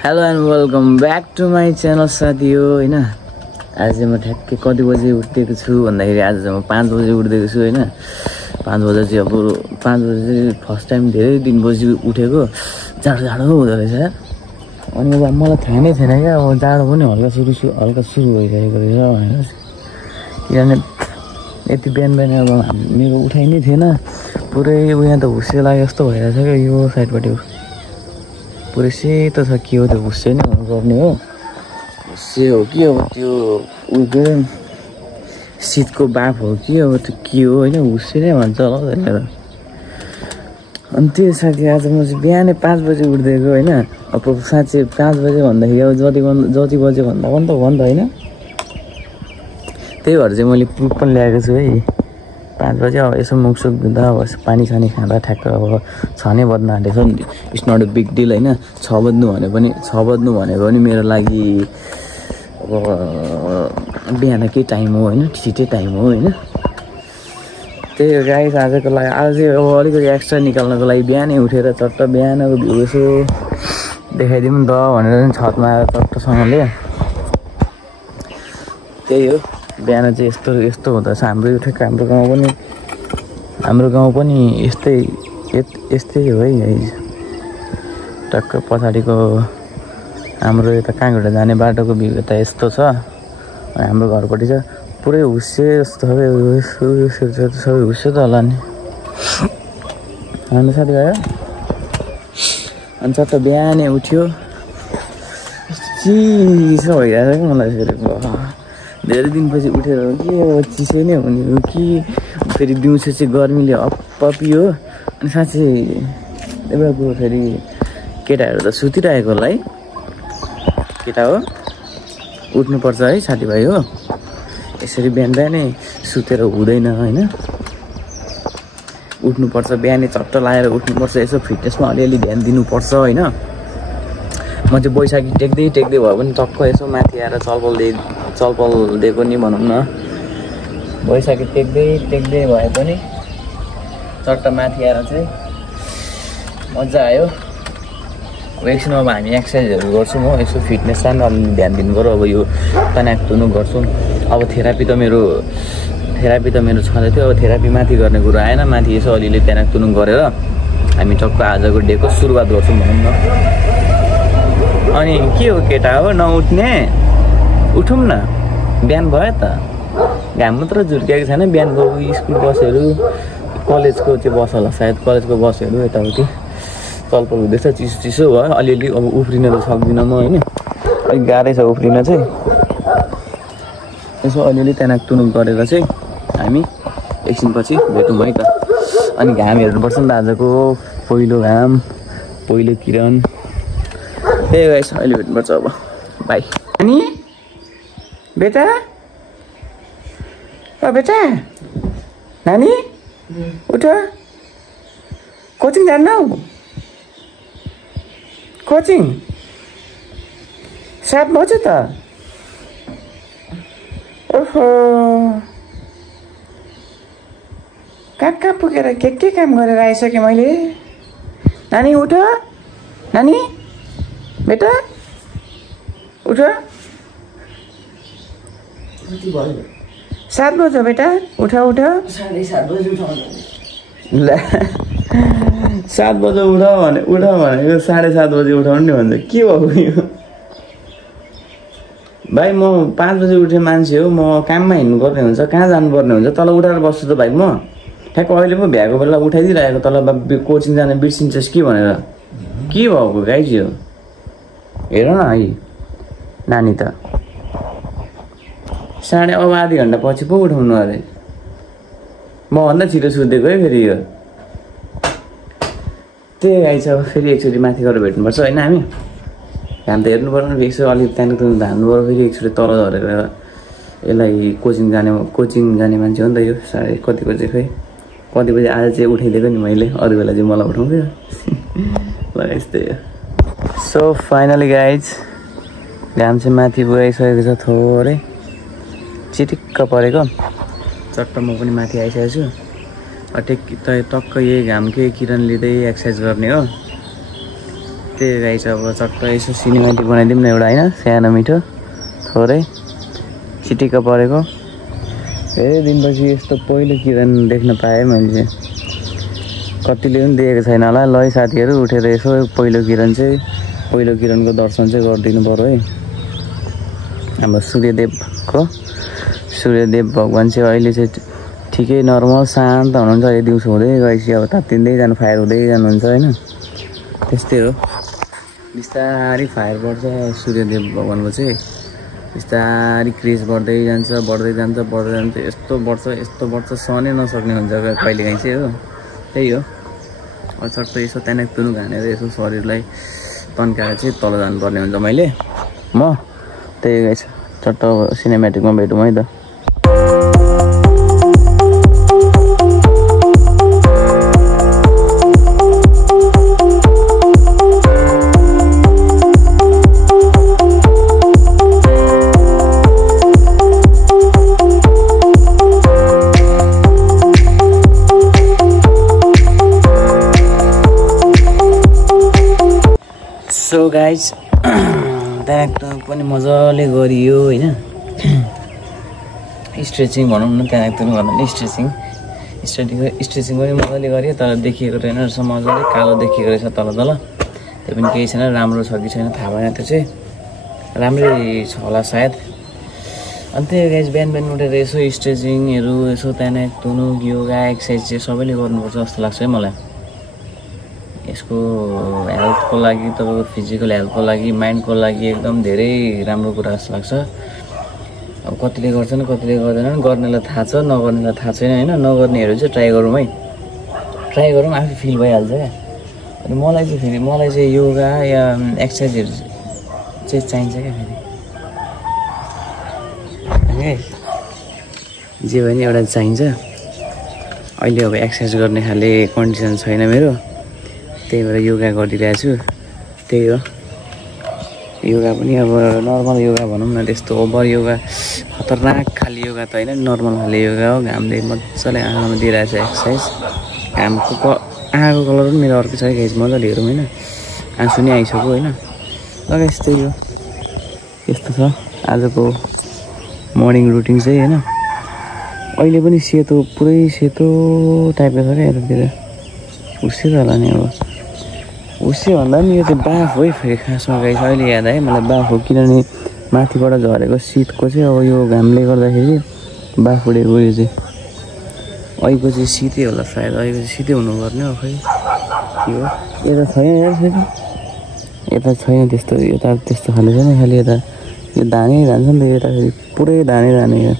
Hello and welcome back to my channel साथीहो हैन। आज चाहिँ म ठ्याक्कै कति बजे उठेको छु भन्दाखेरि आज चाहिँ म 5 बजे उठेको छु हैन। 5 बजे चाहिँ अब 5 बजे चाहिँ फर्स्ट टाइम धेरै दिनपछि उठेको। जाडो हुँदो रहेछ यार। अनि अब मलाई थाहा नै थिएन क्या अब जाडो पनि हल्का सुरु भइरहेको रहेछ भनेर। किनभने यति बिहान अब मेरो उठाइ नै थिएन। पुरै यहाँ त हुस्से लाग्यो जस्तो भइरहेछ क्या यो साइडपट्टि। पुरै सेतो छ के हो त्यो हुस्से नै हुनुपर्ने हो। हुस्से हो कि अब त्यो उयो शीतको बाफ हो कि अब त्यो के हो होइन हुस्से नै भन्छ होला हौ त्यसलाई। अनि त्यो साथी आज म चाहिँ बिहानै 5 बजे उठिदिएको होइन। अब साँच्चै 5 बजे भन्दाखेरि अब जति बजे भन्दा पनि त हो नि त होइन। त्यही भएर चाहिँ मैले प्रुफ पनि ल्याएको छु है। 5 बजे अब यसो मुखसुख धुँदा अब पानी सानी खाँदा ठ्याक्क अब 6 नै बज्न आँटेको छ। It's not a big deal होइन। 6 बज्नु भनेको पनि मेरो लागि अब बिहानकै टाइम हो होइन। छिटै टाइम हो होइन। त्यही हो गाइस आजको लागि आज चाहिँ अब अलिकति एक्स्ट्रा निकाल्नको लागि बिहानै उठेर चट्ट बिहानको भ्यू यसो देखाइदिउँ नि त भनेर छतमा आएर चट्टसँगले। त्यही हो बिहान चाहिँ यस्तो हुँदछ हाम्रो ठ्याक्क हाम्रो गाउँ पनि यस्तै हो है। टक्क पछाडिको हाम्रो यता काँगडा जाने बाटोको भ्यू यता यस्तो छ। हाम्रो घरपट्टि छ पुरै हुस्से जस्तो सबै हुस्से त होला नि हाम्रो साथी भयो। अनि चट्ट बिहानै उठ्यो चिसो भइरहेको क्या मलाई फेरि। धेरै दिनपछि उठेर हो कि अब चिसो नै हुने हो कि फेरि दिउँसो चाहिँ गर्मीले अप्पियो। अनि साँच्चै यताको फेरि केटाहरू त सुतिरहेको होला है। केटा हो उठ्नुपर्छ है साथीभाइ हो। यसरी बिहानै सुतेर हुँदैन होइन। उठ्नुपर्छ बिहानै चट्ट लगाएर उठ्नुपर्छ। यसो फिटनेसमा अलिअलि ध्यान दिनुपर्छ होइन। म चाहिँ बैशाखी टेक्दै भयो पनि टक्क यसो माथि आएर चलपल दिएको नि भनौँ न। बैशाखी टेक्दै भए पनि चट्ट माथि आएर चाहिँ मजा आयो। अब एकछिनमा अब हामी एक्सर्साइजहरू गर्छौँ हो। यसो फिटनेसलाई पनि अलिअलि ध्यान दिनु पऱ्यो। अब यो तनाक तुनु गर्छौँ। अब थेरापी त मेरो छँदै थियो। अब थेरापी माथि गर्ने कुरो आएन। माथि यसो अलिअलि तनाक तुनु गरेर हामी टक्क आजको डेको सुरुवात गर्छौँ भनौँ न। अनि के हो केटा हो नउठ्ने उठौँ न। बिहान भयो त घाम मात्र झुर्किएको छैन। बिहानको स्कुल बसहरू कलेजको त्यो बस होला सायद। कलेजको बसहरू यताउति चलपल हुँदैछ। चिसो भयो अलिअलि। अब उफ्रिन त सक्दिनँ म होइन। अलिक गाह्रै छ उफ्रिन चाहिँ। यसो अलिअलि तनाक तुनुक गरेर चाहिँ हामी एकछिनपछि भेटौँ है त। अनि घाम हेर्नुपर्छ नि त आजको पहिलो घाम पहिलो किरण। त्यही गाइस अहिले भेट्नुपर्छ अब बाई। अनि बेटा नानी उठ कोचिङ जान्नौ। कोचिङ 7 बज्यो त। ओहो कहाँ पुगेर के काम गरेर आइसकेँ मैले। नानी उठ नानी बेटा उठ। 7 बज्यो बेटा उठ। 7:30 बजे ल 7 बजे उठ भनेको 7:30 बजे उठाउनु नि भन्छ। के भएको यो भाइ। म 5 बजे उठे मान्छे हो। म काममा हिँड्नुपर्ने हुन्छ कहाँ जानुपर्ने हुन्छ। तल उठाएर बस्छु त भाइ। म ठ्याक्क अहिले पो भ्याएको बेला उठाइदिइरहेको। तल कोचिङ जान बिर्सिन्छस् कि भनेर। के भएको गाइज यो हेर न है। नानी त अब आधी घन्टा पछि पो उठाउनु अरे। मभन्दा छिटो सुतेको है फेरि यो। त्यही आइछ फेरि एकचोटि माथि गएर भेट्नुपर्छ होइन हामी। घाम त हेर्नु पर्दैन। यसो अलिक त्यहाँदेखि धान्नु पऱ्यो। फेरि एकचोटि तल झरेर यसलाई कोचिङ जाने मान्छे हो नि त यो। साढे कति बजे आज चाहिँ उठाइदिएको नि मैले। अरू बेला चाहिँ मलाई उठाउँथ्यो ल यस्तै हो। सो फाइनली गाइज घाम चाहिँ माथि पुगाइसकेको छ। थोरै चिटिक्क परेको चट्ट म पनि माथि आइसकेको छु। टक्क यही घामकै किरण लिँदै एक्सर्साइज गर्ने हो। त्यही गाइस अब चट्ट यसो सिनेमेटिक बनाइदिउँ न एउटा होइन सानो मिठो थोरै चिटिक्क परेको धेरै दिनपछि यस्तो पहिलो किरण देख्न पाएँ मैले चाहिँ कतिले पनि देखेको छैन होला ल है साथीहरू उठेर यसो पहिलो किरणको दर्शन चाहिँ गरिदिनु पर्यो है हाम्रो सूर्यदेव भगवान चाहिँ अहिले चाहिँ ठिकै नर्मल शान्त हुनुहुन्छ अहिले दिउँसो हुँदै गएपछि अब तात्तिँदै जानु फायर हुँदै जानुहुन्छ होइन त्यस्तै हो बिस्तारै फायर बढ्छ सूर्यदेव भगवानको चाहिँ बिस्तारै क्रेज बढ्दै जान्छ यस्तो बढ्छ सहनै नसक्ने हुन्छ कहिलेकाहीँ चाहिँ हो त्यही हो अब चट्ट यसो त्यानेक तुनुक हानेर यसो शरीरलाई तन्काएर चाहिँ तल जानुपर्ने हुन्छ मैले म त्यही गाइस चट्ट सिनेमेटिकमा भेटौँ है त सो गाइज त्यहाँको पनि मजाले गरियो होइन स्ट्रेचिङ भनौँ न त्यहाँको भन्दा स्ट्रेचिङ पनि मजाले गरियो तर देखिएको रहेन रहेछ मजाले कालो देखिएको रहेछ तल त्यो पनि केही छैन राम्रो छ कि छैन थाहा भएन त्यो चाहिँ राम्रै छ होला सायद अनि त्यही गाइज बिहान उठेर यसो स्ट्रेचिङहरू यसो त्यहाँको तुनुक योगा एक्सर्साइज चाहिँ सबैले गर्नुपर्छ जस्तो लाग्छ है मलाई यसको हेल्थको लागि तपाईँको फिजिकल हेल्थको लागि माइन्डको लागि एकदम धेरै राम्रो कुरा जस्तो लाग्छ अब कतिले गर्छन् कतिले गर्दैनन् गर्नेलाई थाहा छ नगर्नेलाई थाहा छैन होइन नगर्नेहरू चाहिँ ट्राई गरौँ आफै फिल भइहाल्छ क्या अनि मलाई चाहिँ योगा या एक्सर्साइजहरू चाहिँ चाहिन्छ क्या फेरि जे भयो नि एउटा चाहिन्छ अहिले अब एक्सर्साइज गर्ने खाले कन्डिसन छैन मेरो त्यही भएर योगा गरिरहेको छु त्यही हो योगा पनि अब नर्मल योगा भनौँ न त्यस्तो ओभर योगा खतरनाक खाले योगा त होइन नर्मल खाले योगा हो घामले मजाले आँखामा दिइरहेको छ एक्सर्साइज घामको आँखाको कलर पनि मेरो अर्को छ गाइस मजाले हेरौँ होइन आँसु नै आइसक्यो होइन ल यस्तै हो यस्तो छ आजको मर्निङ रुटिन चाहिँ होइन अहिले पनि पुरै सेतो टाइपको छ क्या यतातिर उसित होला नि अब उसे भन्दा पनि यो चाहिँ बाफ हो है फेरि खासमा गाइस अहिले याद आयो मलाई बाफ हो किनभने माथिबाट झरेको शीतको चाहिँ अब यो घामले गर्दाखेरि बाफ उडेको यो चाहिँ अहिलेको चाहिँ शीतै होला सायद अहिलेको चाहिँ शीतै हुनुपर्ने हो खै के हो यता छैन यार फेरि यता छैन त्यस्तो यता त्यस्तो खाले छैन खालि यता यो धानै जान्छ नि त यता फेरि पुरै धानै यार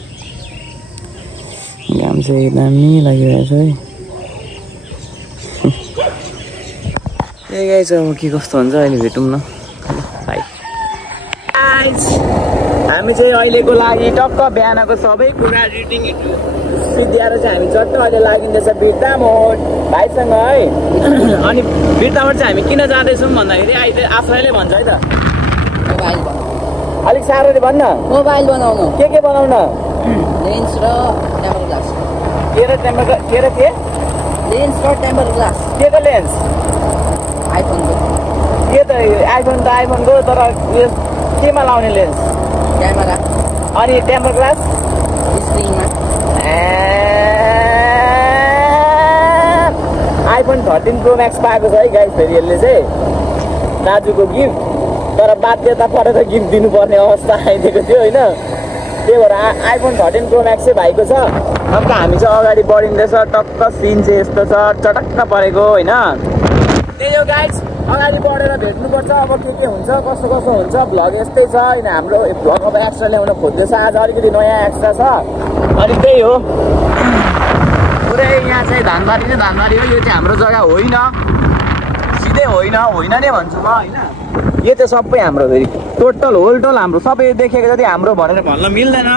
घाम चाहिँ दामी लागिरहेको छ है त्यही गाइस अब के कस्तो हुन्छ अहिले भेटौँ न बाइ हामी चाहिँ अहिलेको लागि टक्क बिहानको सबै कुरा रिडिङहरू सिद्ध्याएर चाहिँ हामी चट्ट अहिले लागिँदैछ बिर्तामोड भाइसँग है अनि बिर्तामोड चाहिँ हामी किन जाँदैछौँ भन्दाखेरि अहिले आश्रयले भन्छ है त अलिक साह्रो भन्न मोबाइल बनाउनु के बनाउन लेन्स र टेम्पर ग्लास के लेन्स र टेम्पर ग्लास के को लेन्स आइफोनको के त आइफोनको तर केमा लाउने लेन्स क्यामेरा अनि टेम्पर ग्लास स्क्रिनमा आइफोन 13 प्रो म्याक्स पाएको छ है गाइस फेरि यसले चाहिँ दाजुको गिफ्ट तर बाध्यता परेर गिफ्ट दिनुपर्ने अवस्था आइदिएको थियो होइन त्यही भएर आइफोन 13 प्रो म्याक्स चाहिँ भाइको छ अब हामी चाहिँ अगाडि बढिँदैछ टक्क सिन चाहिँ यस्तो छ चटक्क परेको होइन त्यही हो गाइस अगाडि बढेर भेट्नुपर्छ अब के हुन्छ कस्तो हुन्छ भ्लग यस्तै छ होइन हाम्रो भ्लग अब एक्स्ट्रा ल्याउन खोज्दैछ आज अलिकति नयाँ एक्स्ट्रा छ अनि त्यही हो पुरै यहाँ चाहिँ धानबारी हो यो चाहिँ हाम्रो जग्गा होइन सिधै होइन नै भन्छु म होइन यो चाहिँ सबै हाम्रो फेरि टोटल होलटोल हाम्रो सबै देखेको जति हाम्रो भनेर भन्न मिल्दैन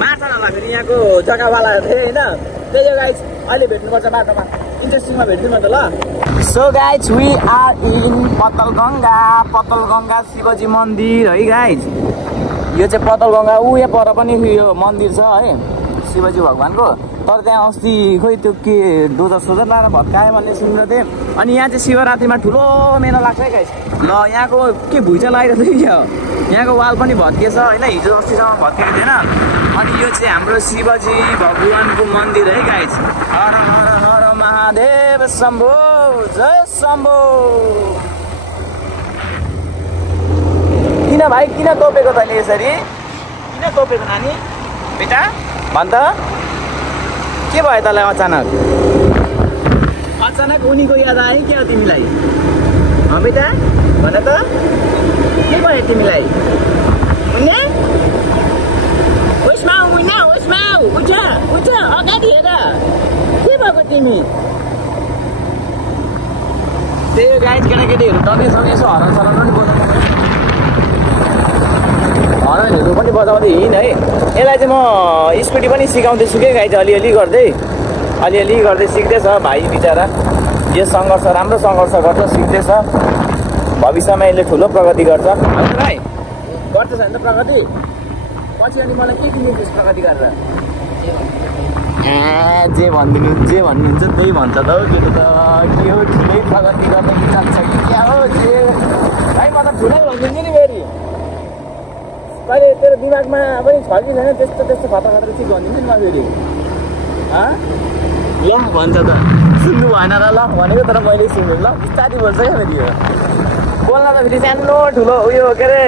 माछा नभएको यहाँको जग्गावालाहरू थिए होइन त्यही हो गाइस अहिले भेट्नुपर्छ बाटोमा इन्ट्रेस्टिङमा भेट्दिउँ न त ल so guys we are in Patalganga Shivji मन्दिर है गाइज यो चाहिँ पत्तलगङ्गा ऊ यहाँ पर पनि यो मन्दिर छ है शिवजी भगवानको। तर त्यहाँ अस्ति खोइ त्यो के डोजर सोजर लाएर भत्कायो भन्ने सुनेको थिएँ। अनि यहाँ चाहिँ शिवरात्रिमा ठुलो मेला लाग्छ है गाइस। ल यहाँको के भुइँचा लगाइरहेको छ क्या, यहाँको वाल पनि भत्किएछ होइन, हिजो अस्तिसम्म भत्किएको थिएन। अनि यो चाहिँ हाम्रो शिवजी भगवानको मन्दिर है गाइस। हर हर हर महादेव शम्भो, जय शम्भो। किन भाइ किन तोपेको तैँले यसरी, किन तोपेको नानी बेटा भन् त, के भयो तँलाई अचानक? अचानक उनीको याद आयो क्या तिमीलाई? बेटा भन त के भयो तिमीलाई? उन्ने उसमा उन्ने उसमा उठ उठ अगाडि हेर, के भएको तिमी? त्यही गाइस केटाकेटीहरू डकेसँग यसो हरान सरान पनि बजाउनु, हरानहरू पनि बजाउँदै हिँड है। यसलाई चाहिँ म स्कुटी पनि सिकाउँदैछु कि गाइस, अलिअलि गर्दै सिक्दैछ भाइ बिचरा। यो सङ्घर्ष राम्रो सङ्घर्ष गर्छ, सिक्दैछ। भविष्यमा यसले ठुलो प्रगति गर्छ होइन भाइ? गर्छ नि त प्रगति। पछि अनि मलाई के दिनुहुन्छ प्रगति गरेर? जे भन्नुहुन्छ त्यही भन्छ त हौ केटो त। के हो ठुलै प्रगति गर्ने विचार छ कि क्या हो? जे भाइ म त ठुलै भनिदिन्छु नि फेरि। कहिले तेरो दिमागमा पनि छ कि छैन त्यस्तो खतरा चाहिँ भनिदिन्छु नि म फेरि। ल भन्छ त सुन्नु भएन र? ल भनेको तर मैले सुन्नु। ल बिस्तारै बोल्छ क्या फेरि यो बोल्न त फेरि सानो ठुलो उयो के अरे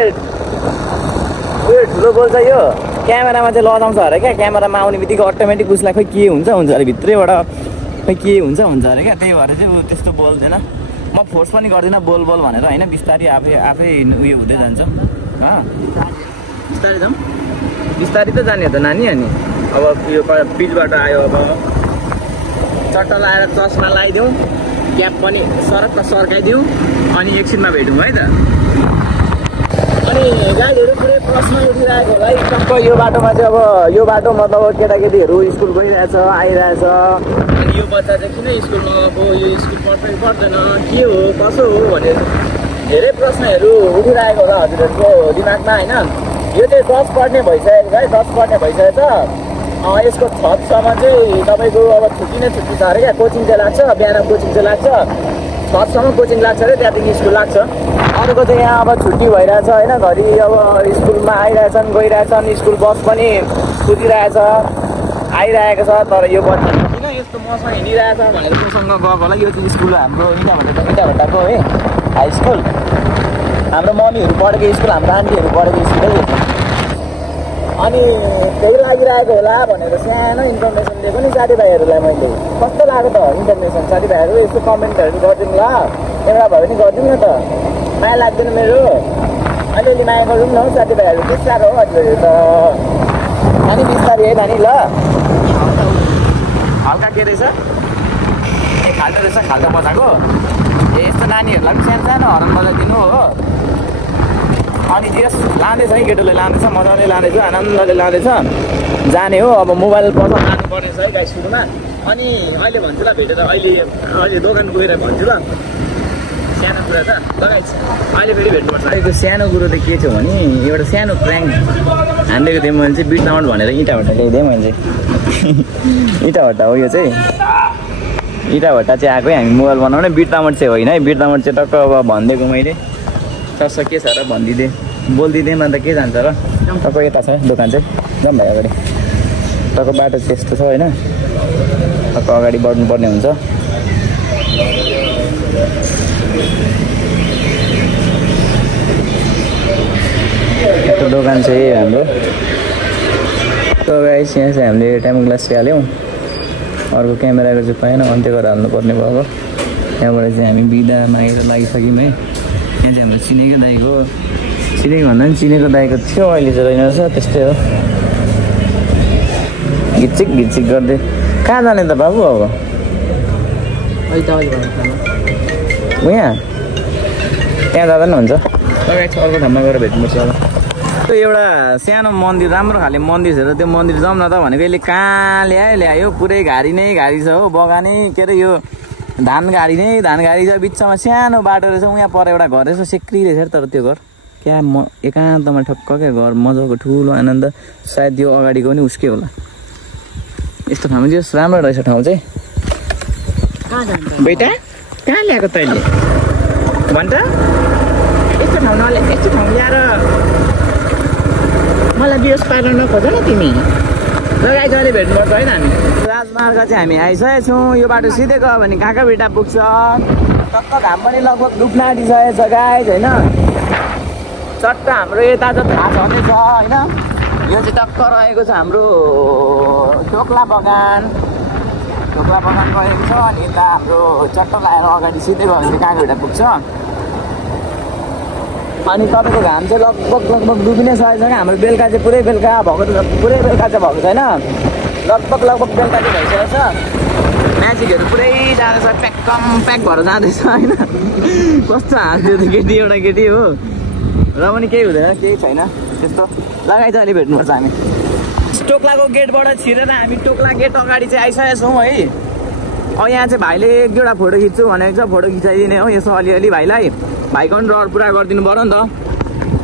ठुलो बोल्छ यो। क्यामेरामा चाहिँ लजाउँछ अरे क्या, क्यामेरामा आउने बित्तिकै अटोमेटिक उसलाई खोइ के हुन्छ अरे भित्रैबाट खोइ के हुन्छ अरे क्या। त्यही भएर चाहिँ ऊ त्यस्तो बोल्दैन। म फोर्स पनि गर्दिनँ बोल भनेर होइन, बिस्तारै आफै उयो हुँदै जान्छ। बिस्तारै जाउँ, बिस्तारै त जाने हो त नानी। अनि अब यो पिचबाट आयो, अब चट्टा लगाएर चस्मा लगाइदिउँ, क्याप पनि सरक्क सर्काइदिउँ, अनि एकछिनमा भेटौँ है त। अनि गाडीहरू पुरै प्रश्न उठिरहेको है टक्क यो बाटोमा चाहिँ। अब यो बाटो मतलब केटाकेटीहरू स्कुल गइरहेछ आइरहेछ। अनि यो बच्चा चाहिँ किन स्कुल नगएको, यो स्कुल पढ्दैन के हो कसो हो भनेर धेरै प्रश्नहरू उठिरहेको होला हजुरहरूको दिमागमा होइन। यो चाहिँ 10 पढ्ने भइसकेको है, 10 पढ्ने भइसकेको छ। यसको 6सम्म चाहिँ तपाईँको अब छुट्टी नै छुट्टी छ अरे क्या। कोचिङ चाहिँ लाग्छ, बिहान कोचिङ चाहिँ लाग्छ, 6सम्म कोचिङ लाग्छ अरे, त्यहाँदेखि स्कुल लाग्छ। अरूको चाहिँ यहाँ अब छुट्टी भइरहेछ होइन, घरि अब स्कुलमा आइरहेछन् गइरहेछन्, स्कुल बस पनि कुदिरहेछ आइरहेको छ। तर यो बच्चा किन यस्तो मसँग हिँडिरहेछ भनेर कोसँग गएको होला। यो चाहिँ स्कुल हाम्रो इटाभट्टाको है हाई स्कुल, हाम्रो मम्मीहरू पढेको स्कुल, हाम्रो आन्टीहरू पढेको स्कुल है। अनि त्यही लागिरहेको होला भनेर सानो इन्फर्मेसन दिएको नि साथीभाइहरूलाई मैले। कस्तो लाग्यो त इन्फर्मेसन? साथीभाइहरू यस्तो कमेन्टहरू गरिदिनु ल, एउटा भयो भने गरिदिनु न त। माया लाग्दैन मेरो? अलिअलि माया गरौँ न हौ साथीभाइहरू। के साह्रो हो हजुरहरू त नानी, बिस्तारै है नानी। ल हल्का के रहेछ? ए खाल्टो रहेछ, खाल्टो बजाएको। ए यस्तो नानीहरूलाई पनि सानो हरन बजाइदिनु हो। अनि त्यस लाँदैछ है केटोले, लाँदैछ मजाले लाँदैछ, आनन्दले लाँदैछ। जाने हो अब मोबाइल पसल लानुपर्नेछ है गाइस सुरुमा। अनि अहिले भन्छु ल भेटेर, अहिले दोकान गएर भन्छु ल। सानो कुरा छ ल गाइस, अहिले फेरि भेट्नुपर्छ। त्यो सानो कुरो त के थियो भने एउटा सानो प्र्याङ्क हान्दिएको थिएँ मैले चाहिँ, बिटनामट भनेर इँटाभट्टा ल्याइदिएँ मैले चाहिँ। इँटाभट्टा हो यो चाहिँ, इँटाभट्टा चाहिँ आएकै हामी मोबाइल बनाउने। बिटनामट चाहिँ होइन है, बिटनामट चाहिँ टक्क अब भनिदिएको मैले। सस के छ र भनिदिँदै बोलिदिँदै अन्त के जान्छ र। टक्क यता छ दोकान चाहिँ, जाउँ भाइ अगाडि। टक्क बाटो चाहिँ यस्तो छ होइन, टक्क अगाडि बढ्नुपर्ने हुन्छ। यस्तो दोकान चाहिँ हाम्रो। त गाइस यहाँ चाहिँ हामीले टाइम ग्लास चाहिँ हाल्यौँ, अर्को क्यामेराको चाहिँ पाएन, अन्त्य गरेर हाल्नुपर्ने भएको। त्यहाँबाट चाहिँ हामी बिदा मागेर लागिसक्यौँ है। यहाँ चाहिँ हाम्रो चिनेको दाइको, चिनेको भन्दा पनि चिनेको दाइको थियो, अहिले चाहिँ रहेन रहेछ। त्यस्तै हो, घिचिक गर्दै। कहाँ जाने त बाबु? अब यहाँ त्यहाँ जाँदा पनि हुन्छ। अर्को ठाउँमा गएर भेट्नुपर्छ अब। त्यो एउटा सानो मन्दिर, राम्रो खाले मन्दिर छ र त्यो मन्दिर जाउँ न त भनेको। यसले कहाँ ल्यायो पुरै घारी नै घारी छ हो, बगानै के अरे यो धान गाडी छ, बिचमा सानो बाटो रहेछ। उहाँ पर एउटा घर रहेछ, सेक्री रहेछ। तर त्यो घर क्या एकान्तमा ठक्क क्या घर, मजाको ठुलो आनन्द। सायद यो अगाडिको पनि उसकै होला, यस्तो ठाउँमा चाहिँ राम्रो रहेछ ठाउँ चाहिँ बेटा कहाँ ल्याएको तैँले भन् त यस्तो ठाउँ यस्तो ठाउँ ल्याएर मलाई बिहोस पार्न नखोज न तिमी लगाइ जहिले भेट्नुपर्छ होइन हामी राजमार्ग चाहिँ हामी आइसकेका छौँ यो बाटो सिधै गयो भने कहाँ बेटा पुग्छ टक्क घाम पनि लगभग डुब्न आँटिसकेको छ गाइज होइन चट्ट हाम्रो यता त थाहा छँदैछ होइन यो चाहिँ टक्क रहेको छ हाम्रो टोक्ला बगान गएको छ अनि यता हाम्रो चट्ट लगाएर अगाडि सिधै गयो भने कहाँ बेटा पुग्छ अनि तपाईँको घाम चाहिँ लगभग डुबिनै सकेको छ हाम्रो बेलुका चाहिँ पुरै बेलुका चाहिँ भएको छैन लगभग बेलुका चाहिँ भइसकेको छ म्याजिकहरू पुरै जाँदैछ प्याक भएर जाँदैछ होइन कस्तो हाँस्यो त्यो केटी एउटा केटी हो र पनि केही हुँदैन केही छैन त्यस्तो लगाइ चाहिँ अलि भेट्नुपर्छ हामी टोक्लाको गेटबाट छिरेर हामी टोक्ला गेट अगाडि चाहिँ आइसकेका छौँ है यहाँ चाहिँ भाइले एक दुईवटा फोटो खिच्छु भनेको छ फोटो खिचाइदिने हो यसो अलिअलि भाइलाई भाइको पनि रहर पुरा गरिदिनु पऱ्यो नि त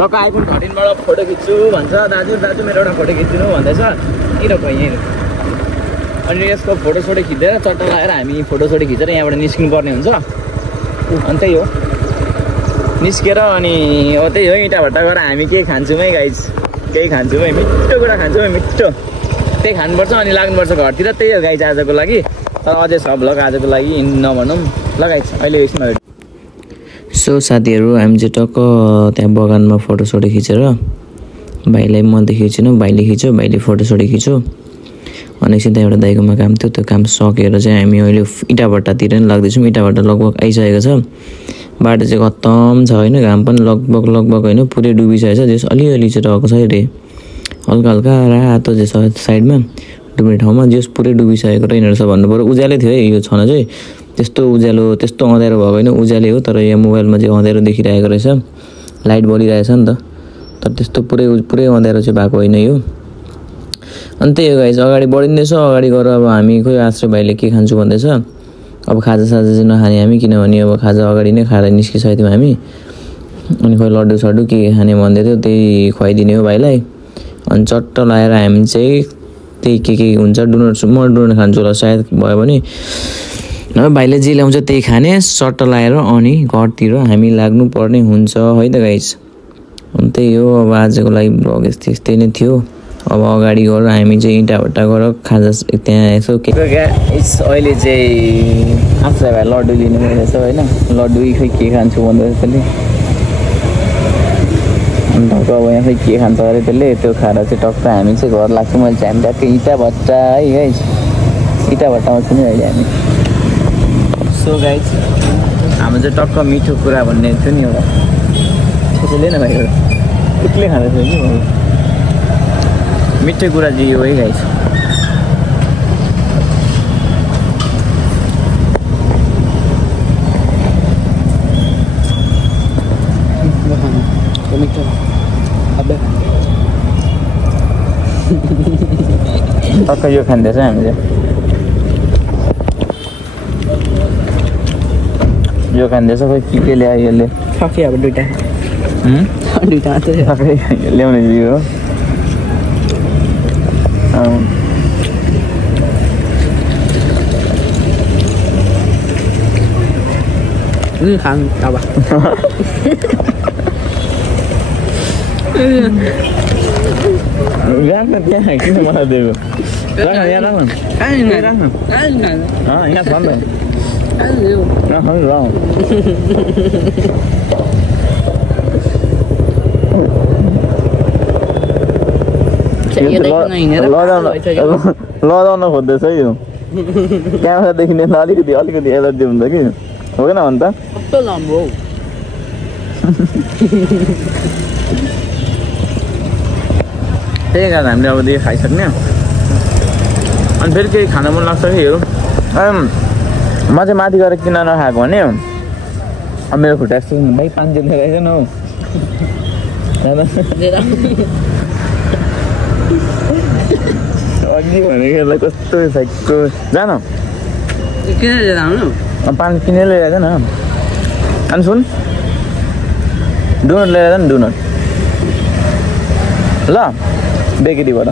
टक्क आइफोन 13बाट फोटो खिच्छु भन्छ दाजु मेरो एउटा फोटो खिचिदिनु भन्दैछ यहीँ अनि यसको फोटोसोटो खिचेर चट्ट लगाएर हामी फोटोसोटो खिचेर यहाँबाट निस्किनु पर्ने हुन्छ अनि त्यही हो निस्केर अनि त्यही हो इँटाभट्टा गएर हामी केही खान्छौँ है गाइज केही खान्छौँ है मिठो कुरा खान्छौँ है मिठो त्यही खानुपर्छ अनि लाग्नुपर्छ घरतिर त्यही हो गाइज आजको लागि तर अझै सब भ्लग आजको लागि नभनौँ लगाइछ अहिले यसमा सो साथीहरू हामी चाहिँ टक्क त्यहाँ बगानमा फोटोसोटो खिचेर भाइलाई म त खिचिनँ भाइले खिच्यो भाइले फोटोसोटो खिच्यो अनि एकछिन त्यहाँ एउटा दाइकोमा काम थियो त्यो काम सकेर चाहिँ हामी अहिले इँटाभट्टातिर नि लाग्दैछौँ इँटाभट्टा लगभग आइसकेको छ बाटो चाहिँ खत्तम छ होइन घाम पनि लगभग होइन पुरै डुबिसकेको छ जस अलिअलि चाहिँ रहेको छ अरे हल्का रातो चाहिँ छ साइडमा डुब्ने ठाउँमा जस पुरै डुबिसकेको रहेछ भन्नु पऱ्यो उज्यालै थियो है यो छन चाहिँ त्यस्तो उज्यालो त्यस्तो अँध्यारो भएको होइन उज्यालै हो तर यहाँ मोबाइलमा चाहिँ अँध्यारो देखिरहेको रहेछ लाइट बलिरहेछ नि त तर त्यस्तो पुरै अँध्यारो चाहिँ भएको होइन यो अनि त्यही हो गाइस अगाडि बढिँदैछ अगाडि गएर अब हामी खोइ आश्रय भाइले के खान्छु भन्दैछ अब खाजा चाहिँ नखाने हामी किनभने अब खाजा अगाडि नै खाएर निस्किसकेको थियौँ हामी अनि खोइ लड्डु सड्डु के खाने भन्दै थियो त्यही खुवाइदिने हो भाइलाई अनि चट्ट लगाएर हामी चाहिँ त्यही के हुन्छ डोनट म डोनट खान्छु होला सायद भयो भने भाइले जे ल्याउँछ त्यही खाने सट्ट लगाएर अनि घरतिर हामी लाग्नु पर्ने हुन्छ है त गाइस अनि त्यही हो अब आजको लागि भ्लग यस्तै नै थियो अब अगाडि गएर हामी चाहिँ इँटाभट्टा गएर खाजा त्यहाँ यसो के अहिले चाहिँ आफूलाई भाइ लड्डु लिनु रहेछ होइन लड्डु खोइ के खान्छु भन्दैछ त्यसले अनि टक्क अब यहाँ खोइ के खान्छ अरे त्यसले त्यो खाएर चाहिँ टक्क हामी चाहिँ घर लाग्छौँ मैले चाहिँ हामी ट्याक्कै इँटाभट्टा है गाइस इँटाभट्टामा छौँ अहिले हामी सो गाइस हाम्रो चाहिँ टक्क मिठो कुरा भन्ने थियो नि एउटा त्यसैले न भाइ एक्लै खाँदैछ कि मिठो कुरा चाहिँ यो है गाइस टक्क यो खाँदैछ हामी चाहिँ यो खाँदैछ खोइ के ल्यायो यसले सके अब दुइटा मात्रै ल्याउने चाहिँ हो खानु अब राख्न त्यहाँ किन मलाई दिएको यहाँ राख्नु यहाँ छ नि लजाउन खोज्दैछ है यो क्यामेरा देखिने अलिकति एलर्जी हुन्छ कि हो कि न भन् त कस्तो लामो त्यही कारण हामीले अब दिए खाइसक्ने अनि फेरि केही खान मन लाग्छ कि यो म चाहिँ माथि गएर किन नखाएको भने अब मेरो खुट्टा यस्तो भाइ 5 दिन रहेछ न हौ अघि भनेको यसलाई कस्तो साइकको जान पानी किनेर लिएर न अनि सुन डोनट लिएर नि डोनट ल बेकरीबाट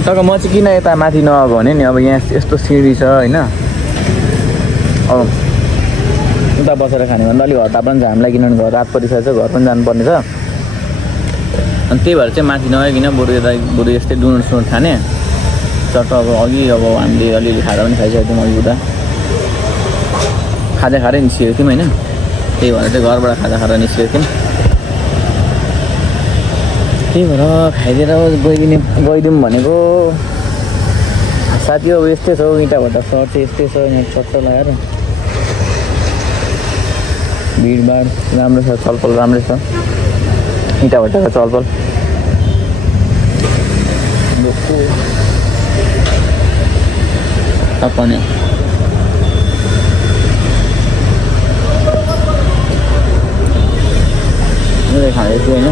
तर म चाहिँ किन यता माथि नआएको भने नि अब यहाँ यस्तो सिँढी छ होइन अब उता बसेर खाने भन्दा अलिक हतार पनि छ हामीलाई किनभने घर रात परिसकेको छ घर पनि जानुपर्ने छ अनि त्यही भएर चाहिँ माथि नआइकन बरु यस्तै डुनर सुनर खाने चट्ट अब अघि अब हामीले अलिअलि खाएर पनि खाइसकेको थियौँ अघि उता खाजा खाएरै निस्किएको थियौँ होइन त्यही भएर चाहिँ घरबाट खाजा खाएर निस्किएको थियौँ त्यही भएर खाइदिएर गइदिउँ भनेको साथी अब यस्तै छ इँटा भट्टा सहर चाहिँ यस्तै छ यहाँ चट्ट लगाएर भिडभाड राम्रो छ चलपल राम्रै छ इँटा भट्टाको चलपल तपने खाँदैछु होइन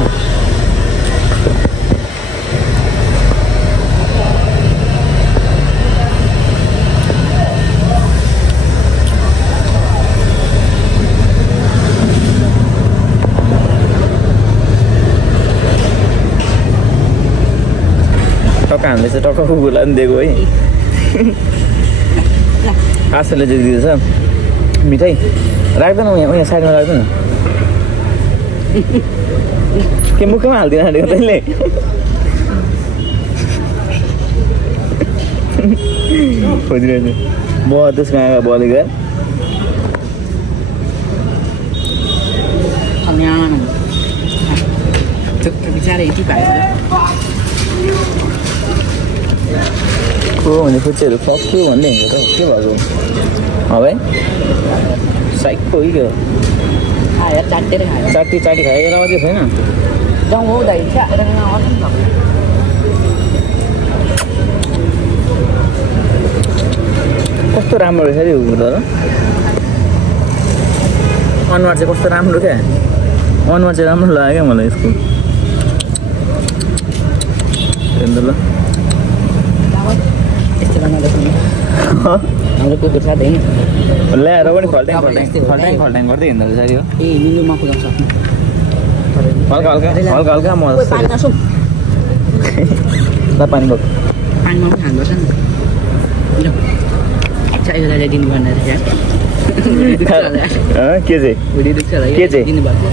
टक्क हामीले चाहिँ टक्क कुकुरलाई पनि दिएको है आशले चाहिँ दिँदैछ मिठाई राख्दैन उहाँ साइडमा राख्दैन के मुखमा हालिदिनु आँटेको तैँले खोजिरहेको छु त्यसको आँखा बलेको बिचारा यति पाएछ को भने खुच्चीहरू सक्यो भन्ने हुन्छ त के भएको है साइकको कि के हो खाएर चाटेर खायो चाटी खाएर मात्रै छैन जाउँ हौ दाइ कस्तो राम्रो रहेछ नि कुकुर तर अनुहार चाहिँ कस्तो राम्रो क्या अनुहार चाहिँ राम्रो लाग्यो क्या मलाई यसको ल हाम्रो कुकुर साथै ल्याएर पनि खल्ट्याङ गर्दै हिँड्दो रहेछ यो ए निलुमा कुदाउँछ हल्का हल्का म पानी बोक पानीमा पनि खानुपर्छ नि अच्छा यो दाइले दिनु पर्ने रहेछ के चाहिँ भुँडी दुख्छ होला के चाहिँ दिनुभएको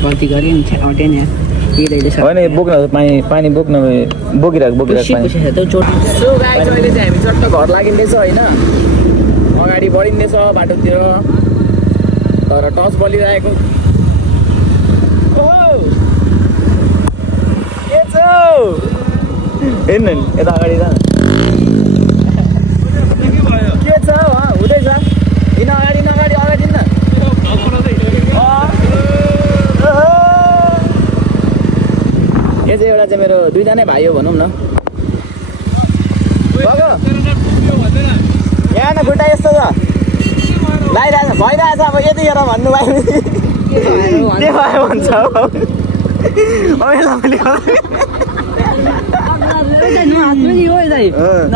गल्ती गरेँ अटेन होइन बोक्न पानी बोकिरहेको मैले चाहिँ हामी चट्ट घर लागिँदैछ होइन अगाडि बढिँदैछ बाटोतिर तर टच बलिरहेको के छ हेर्नु नि यता अगाडि जान के छ हुँदैछ किन अगाडि अगाडि न यो चाहिँ एउटा चाहिँ मेरो दुईजना भाइ हो भनौँ न यहाँ न खुट्टा यस्तो छ लगाइरहेछ भइरहेछ अब यतिखेर भन्नुभयो के भयो भन्छ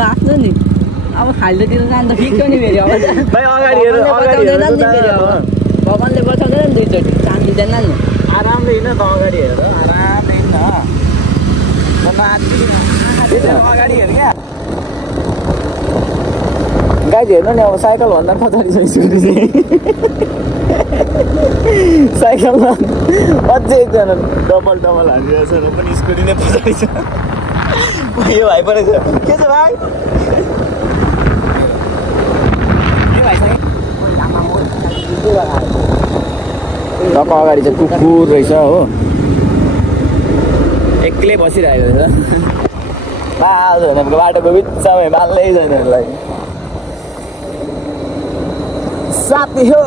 आफ्नो नि अब खाल्टोतिर जान्छ फिक्यो नि फेरि भगवान्ले बचाउँदैन नि दुईचोटि चान्स दिँदैन नि आरामले हिँड्न त अगाडि हेर आरामले हिँड्न अगाडि हेर क्या गाइज हेर्नु नि अब साइकल भन्दा पछाडि छ स्कुटी चाहिँ साइकलमा अझै एकजना डबल हालिरहेको छ र पनि स्कुटी नै पछाडि छ यो भाइ पनि छ के छ भाइ टक्क अगाडि चाहिँ कुकुर रहेछ हो एक्लै बसिरहेको रहेछ बाल्छ भने बाटोको बिचमै बाल्नै छैन यसलाई साथी हो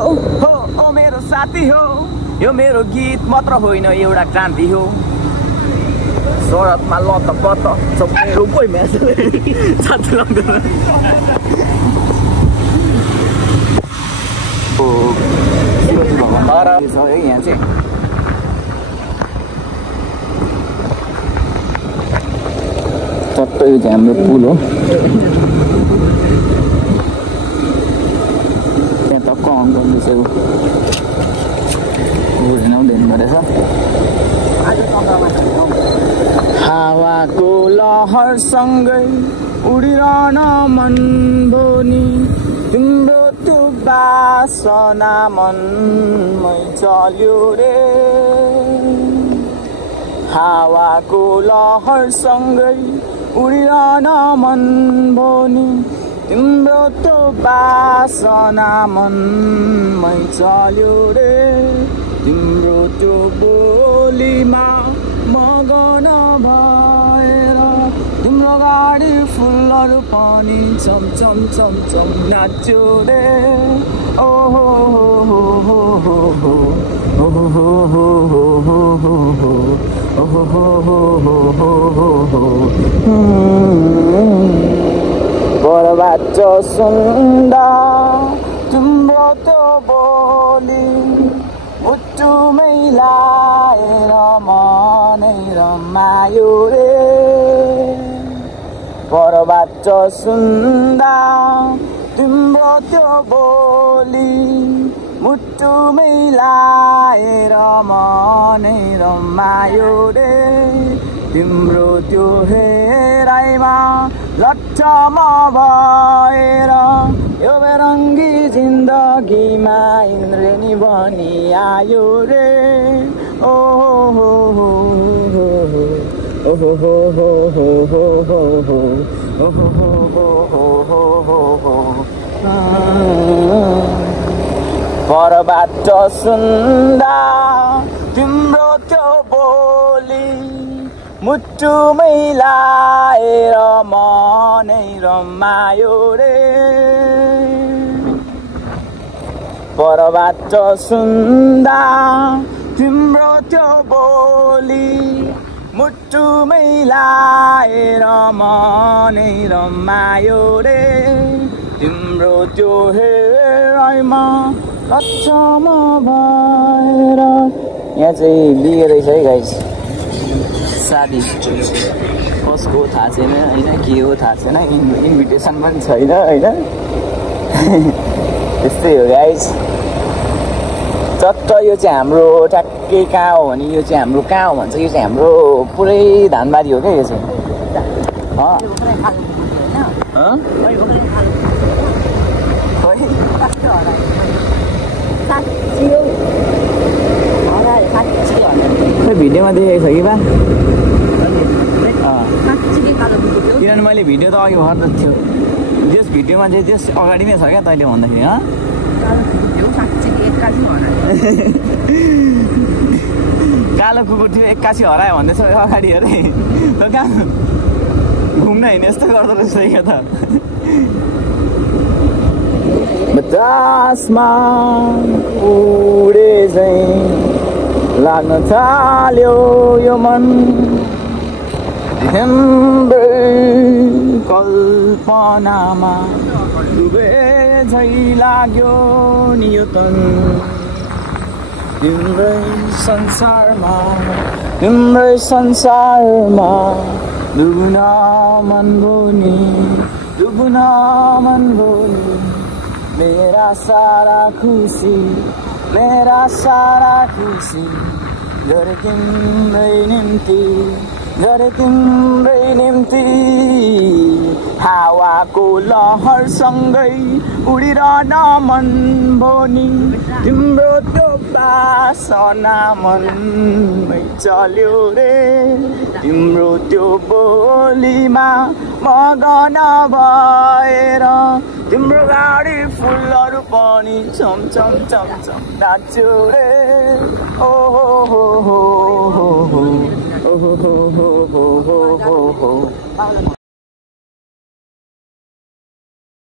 ओ मेरो साथी हो यो मेरो गीत मात्र होइन एउटा क्रान्ति हो सडकमा लतपत सबै कोही म्याच साथी लाग्दैन तर छ है यहाँ चाहिँ चट्टै चाहिँ हाम्रो पुल हो त्यहाँ टक्क अन गर्दैछ लहरसँगै उडिरहन मन भोनी तिम्रो त्यो बासना मनमै चल्यो रे हावाको लहरसँगै उडिरहन मन भोनी तिम्रो त्यो बासना मनमै चल्यो रे तिम्रो त्यो बोलीमा मगन भएर तिम्रो गाडी फुलहरू पनि चमचम चमचम नाच्यो रे ओ हो हो हो हो हो ओ हो हो हो हो हो ओ हो हो हो हो हो परबाट सुन्दा तिम्रो त्यो बोली मुटुमै लाएर मनै रमायो रे परबाट सुन्दा तिम्रो त्यो बोली मुटुमै लाएर मनै रमायो रे तिम्रो त्यो हेराइमा लट्ठम भएर यो बेरङ्गी जिन्दगीमा इन्द्रेणी बनी आयो रे ओ हो हो हो हो हो हो हो हो हो हो हो ओ हो हो हो हो हो हो परबाट सुन्दा तिम्रो त्यो बोली मुटुमै लाएर मनै रमायो रे परबाट सुन्दा तिम्रो त्यो बोली मुटुमै लाएर मनै रमायो रे तिम्रो त्यो हेराइमा लट्ठम भएर यहाँ चाहिँ बिहे रहेछ है गाइस शादी कसको थाहा छैन होइन के हो थाहा छैन इन्भिटेसन पनि छैन होइन त्यस्तै हो गाइस चट्ट यो चाहिँ हाम्रो ठ्याक्कै कहाँ हो भने यो चाहिँ हाम्रो कहाँ हो भन्छ यो चाहिँ हाम्रो पुरै धानबारी हो क्या यो चाहिँ खै भिडियोमा देखेको छ कि बा किनभने मैले भिडियो त अघि भर्दा थियो त्यस भिडियोमा चाहिँ त्यस अगाडि नै छ क्या तैँले भन्दाखेरि कालो कुकुर थियो 81 हरायो भन्दैछ अगाडि अरे त कहाँ घुम्न हिँड्ने यस्तो गर्दो रहेछ क्या त बतासमा उडे चाहिँ लाग्न थाल्यो यो मन तिम्रै कल्पनामा डुबे झै लाग्यो नि यो तन तिम्रै संसारमा डुब्न मन भोनी मेरा सारा खुसी गरे तिम्रै निम्ति हावाको लहरसँगै उडिरहन मन भोनी तिम्रो त्यो बासना मनमै चल्यो रे तिम्रो त्यो बोलीमा मगन भएर तिम्रो गाडी फुलहरू पनि चमचम चमचम नाच्यो रे ओ हो हो हो हो हो हो हो हो हो हो